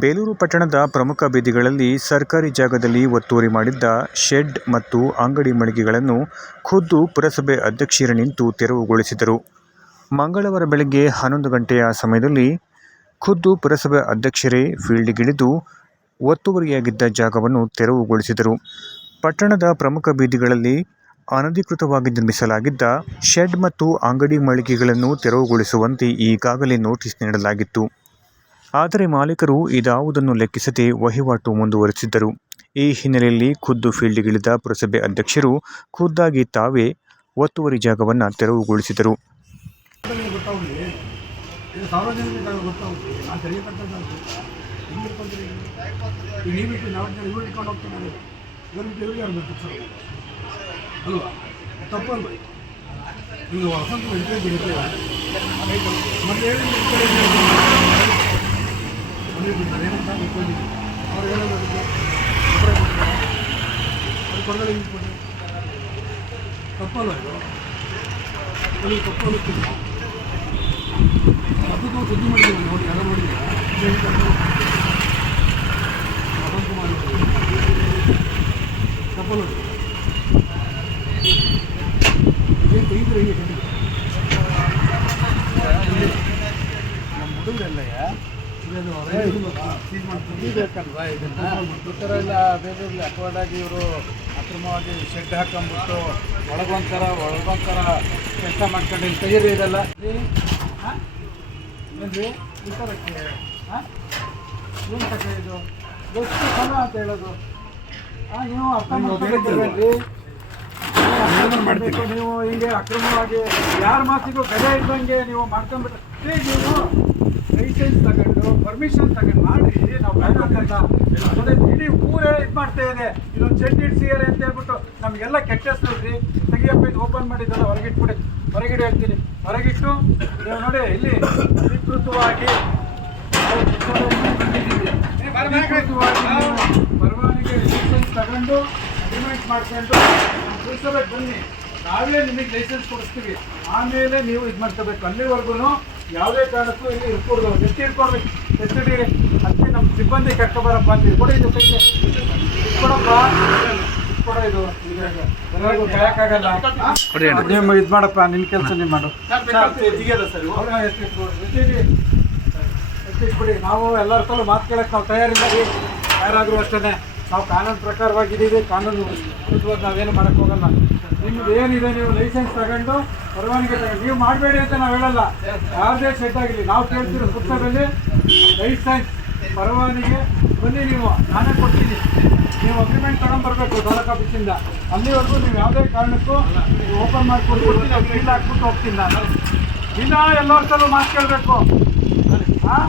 ಬೇಲೂರು ಪಟ್ಟಣದ ಪ್ರಮುಖ ಬೀದಿಗಳಲ್ಲಿ ಸರ್ಕಾರಿ ಜಾಗದಲ್ಲಿ ಒತ್ತುವರಿ ಮಾಡಿದ್ದ ಶೆಡ್ ಮತ್ತು ಅಂಗಡಿ ಮಳಿಗೆಗಳನ್ನು ಖುದ್ದು ಪುರಸಭೆ ಅಧ್ಯಕ್ಷರೇ ನಿಂತು ತೆರವುಗೊಳಿಸಿದರು. ಮಂಗಳವಾರ ಬೆಳಗ್ಗೆ 11 ಗಂಟೆಯ ಸಮಯದಲ್ಲಿ ಖುದ್ದು ಪುರಸಭೆ ಅಧ್ಯಕ್ಷರೇ ಫೀಲ್ಡ್ಗಿಳಿದು ಒತ್ತುವರಿಯಾಗಿದ್ದ ಜಾಗವನ್ನು ತೆರವುಗೊಳಿಸಿದರು. ಪಟ್ಟಣದ ಪ್ರಮುಖ ಬೀದಿಗಳಲ್ಲಿ ಅನಧಿಕೃತವಾಗಿ ನಿರ್ಮಿಸಲಾಗಿದ್ದ ಶೆಡ್ ಮತ್ತು ಅಂಗಡಿ ಮಳಿಗೆಗಳನ್ನು ತೆರವುಗೊಳಿಸುವಂತೆ ಈಗಾಗಲೇ ನೋಟಿಸ್ ನೀಡಲಾಗಿತ್ತು. ಆದರೆ ಮಾಲೀಕರು ಇದಾವುದನ್ನು ಲೆಕ್ಕಿಸದೆ ವಹಿವಾಟು ಮುಂದುವರೆಸಿದ್ದರು. ಈ ಹಿನ್ನೆಲೆಯಲ್ಲಿ ಖುದ್ದು ಫೀಲ್ಡ್ಗಿಳಿದ ಪುರಸಭೆ ಅಧ್ಯಕ್ಷರು ಖುದ್ದಾಗಿ ತಾವೇ ಒತ್ತುವರಿ ಜಾಗವನ್ನು ತೆರವುಗೊಳಿಸಿದರು. ಸುದ್ದಿ ಮಾಡಿದ್ದೀವಿ ನೋಡಿ, ಎಲ್ಲ ನೋಡಿದ್ದೀವಿ. ತಪ್ಪಲು ಏನು ತೆಗಿದ್ರೆ ಹೀಗೆ ನಮ್ಮ ಹುಡುಗರಲ್ಲಯ್ಯ ಬೇಕಲ್ವಾ ಇದನ್ನು ಈ ಥರ ಎಲ್ಲ ಬೇರೆ ಅಕ್ವರ್ಡಾಗಿ ಇವರು ಅಕ್ರಮವಾಗಿ ಶೆಡ್ ಹಾಕೊಂಡ್ಬಿಟ್ಟು ಒಳಗೊಂಥರ ಕೆಲಸ ಮಾಡ್ಕೊಂಡು ಇಲ್ಲಿ ತೆಗೀರಿ ಇದೆಲ್ಲ ಹಾಂ ಏನ್ರಿ ಈ ಥರಕ್ಕೆ ಹಾಂ ಏನು ತಕ್ಕ ಇದು ಎಷ್ಟು ಸಲ ಅಂತ ಹೇಳೋದು ಹಾಂ ನೀವು ಅರ್ಥ ಮಾಡ್ಕೊಳ್ತೀರಿ. ನೀವು ಹಿಂಗೆ ಅಕ್ರಮವಾಗಿ ಯಾರ ಮಾತಿಗೂ ಬೆಲೆ ಇದ್ದಂಗೆ ನೀವು ಮಾಡ್ಕೊಂಡ್ಬಿಟ್ರೆ ನೀವು ಲೈಸೆನ್ಸ್ ತಗೊಂಡು ಪರ್ಮಿಷನ್ ತಗೊಂಡು ಮಾಡಿರಿ. ನಾವು ಬೇಕಂತ ಅದೇ ಇಡೀ ಊರೇ ಇದು ಮಾಡ್ತಾ ಇದೆ. ಇದೊಂದು ಶೆಡ್ ಇಡ್ಸಿದ್ದಾರೆ ಅಂತ ಹೇಳ್ಬಿಟ್ಟು ನಮಗೆಲ್ಲ ಕೆಟ್ಟ ಹೆಸರು. ತೆಗಿಯಪ್ಪ ಇದು ಓಪನ್ ಮಾಡಿದ್ದಲ್ಲ ಹೊರಗಿಟ್ಬಿಡಿ, ಹೊರಗಿಡಿ ಹೇಳ್ತೀನಿ. ಹೊರಗಿಟ್ಟು ನೀವು ನೋಡಿ ಇಲ್ಲಿ ಅಧಿಕೃತವಾಗಿ ಪರವಾನಿಗೆ ಲೈಸೆನ್ಸ್ ತಗೊಂಡು ಅಗ್ರಿಮೆಂಟ್ ಮಾಡ್ಕೊಂಡು ಪುರಸಭೆಗೆ ಬನ್ನಿ, ನಾವೇ ನಿಮಗೆ ಲೈಸೆನ್ಸ್ ಕೊಡಿಸ್ತೀವಿ. ಆಮೇಲೆ ನೀವು ಇದು ಮಾಡ್ಕೋಬೇಕು. ಅಲ್ಲಿವರೆಗೂ ಯಾವುದೇ ಕಾರಣಕ್ಕೂ ಇಲ್ಲಿ ಇಟ್ಕೊಡ್ದು ಎತ್ತಿ ಇಟ್ಕೊಡ್ಬೇಕು. ಎತ್ತಿಡಿರಿ ಅದಕ್ಕೆ ನಮ್ಮ ಸಿಬ್ಬಂದಿ ಕರ್ಕೊಬರಪ್ಪ ಅಂತೀವಿ. ಕೊಡಿ ಇದು ಕೈಗೆ ಇಟ್ಕೊಡಪ್ಪ, ಇಟ್ಕೊಡ. ಇದು ಎಲ್ಲರಿಗೂ ಕಾಯಕ್ಕಾಗಲ್ಲ. ನೀವು ಇದು ಮಾಡಪ್ಪ, ನಿನ್ನ ಕೆಲಸ ನೀವು ಮಾಡು. ಎತ್ತಿಟ್ಬಿಡಿ. ನಾವು ಎಲ್ಲರ ಸಲ ಮಾತು ಕೇಳಕ್ಕೆ ನಾವು ತಯಾರಿಲ್ಲ ರೀ. ಯಾರಾದರೂ ಅಷ್ಟೇ ನಾವು ಕಾನೂನು ಪ್ರಕಾರವಾಗಿದ್ದೀವಿ. ಕಾನೂನು ವಿರುದ್ಧವಾಗಿ ನಾವೇನು ಮಾಡೋಕ್ಕೆ ಹೋಗಲ್ಲ. ನಿಮ್ಮದು ಏನಿದೆ ನೀವು ಲೈಸೆನ್ಸ್ ತಗೊಂಡು ಪರವಾನಗಿ ತಗೊಂಡು ನೀವು ಮಾಡಬೇಡಿ ಅಂತ ನಾವು ಹೇಳಲ್ಲ. ಯಾವುದೇ ಶೆಡ್ ಆಗಿರಲಿ ನಾವು ಕೇಳ್ತಿರೋ ಪುಸ್ತಕದಲ್ಲಿ ಲೈಸೆನ್ಸ್ ಪರವಾನಿಗೆ ಬನ್ನಿ, ನೀವು ನಾನೇ ಕೊಡ್ತೀನಿ. ನೀವು ಅಗ್ರಿಮೆಂಟ್ ತಗೊಂಡ್ಬರ್ಬೇಕು ತಾಲೂಕು ಆಫೀಸಿಂದ. ಅಲ್ಲಿವರೆಗೂ ನೀವು ಯಾವುದೇ ಕಾರಣಕ್ಕೂ ನೀವು ಓಪನ್ ಮಾಡ್ಕೊಂಡು ಕೊಡ್ತೀನಿ. ಅದು ಇಲ್ಲ ಹಾಕ್ಬಿಟ್ಟು ಹೋಗ್ತೀನಿ ನಾನು. ದಿನ ಎಲ್ಲರ ಸಲ ಮಾತು ಕೇಳಬೇಕು. ಹಾಂ,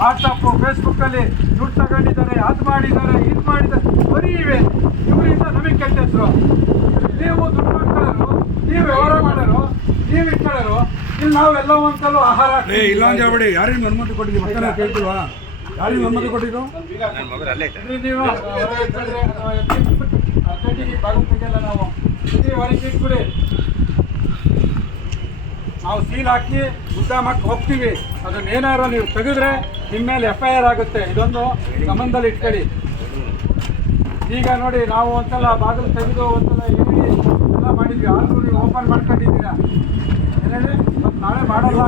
ವಾಟ್ಸಪ್ಪು ಫೇಸ್ಬುಕ್ಕಲ್ಲಿ ದುಡ್ಡು ತಗೊಂಡಿದ್ದಾರೆ, ಅದು ಮಾಡಿದ್ದಾರೆ, ಇದು ಮಾಡಿದ್ದಾರೆ, ಬರೀ ಇವೆ. ಇವರಿಂದ ನಮಗೆ ಕೆಟ್ಟ ಹೆಸರು. ನೀವು ದುಡ್ಡು ಮಾಡ್ಕೊಳ್ಳೋರು, ನೀವು ವ್ಯವಹಾರ ಮಾಡೋರು, ನೀವು ಇಟ್ಕೊಳ್ಳೋರು. ಇಲ್ಲಿ ನಾವೆಲ್ಲ ಒಂದ್ಸಲ ಆಹಾರ ಇಲ್ಲ ಅಂತ ಹೇಳ್ಬಿಡಿ. ಯಾರಿಗೆ ಅನುಮತಿ ಕೊಟ್ಟಿದ್ದೀವಿ ಮತ್ತೆ ನಾವು ಕೇಳ್ತೀವಾ? ಯಾರಿಗೆ ಅನುಮತಿ ಕೊಟ್ಟಿದ್ದು? ನೀವು ಭಾಗವತಿಗೆಲ್ಲ ನಾವು ಹೊರಗೆ ಇಟ್ಬಿಡಿ. ನಾವು ಸೀಲ್ ಹಾಕಿ ಉದ್ದಾಮಕ್ಕೆ ಹೋಗ್ತೀವಿ. ಅದನ್ನೇನಾರು ನೀವು ತೆಗೆದ್ರೆ ನಿಮ್ಮ ಮೇಲೆ FIR ಆಗುತ್ತೆ. ಇದೊಂದು ಗಮನದಲ್ಲಿ ಇಟ್ಕೊಳ್ಳಿ. ಈಗ ನೋಡಿ, ನಾವು ಒಂದ್ಸಲ ಬಾಗಿಲು ತೆಗೆದು ಒಂದ್ಸಲ ಎಲ್ಲ ಮಾಡಿದ್ವಿ. ಆದರೂ ನೀವು ಓಪನ್ ಮಾಡ್ಕೊಂಡಿದ್ದೀರಾ. ಏನೇಳಿ ಮತ್ತು ನಾಳೆ ಮಾಡಲ್ಲ.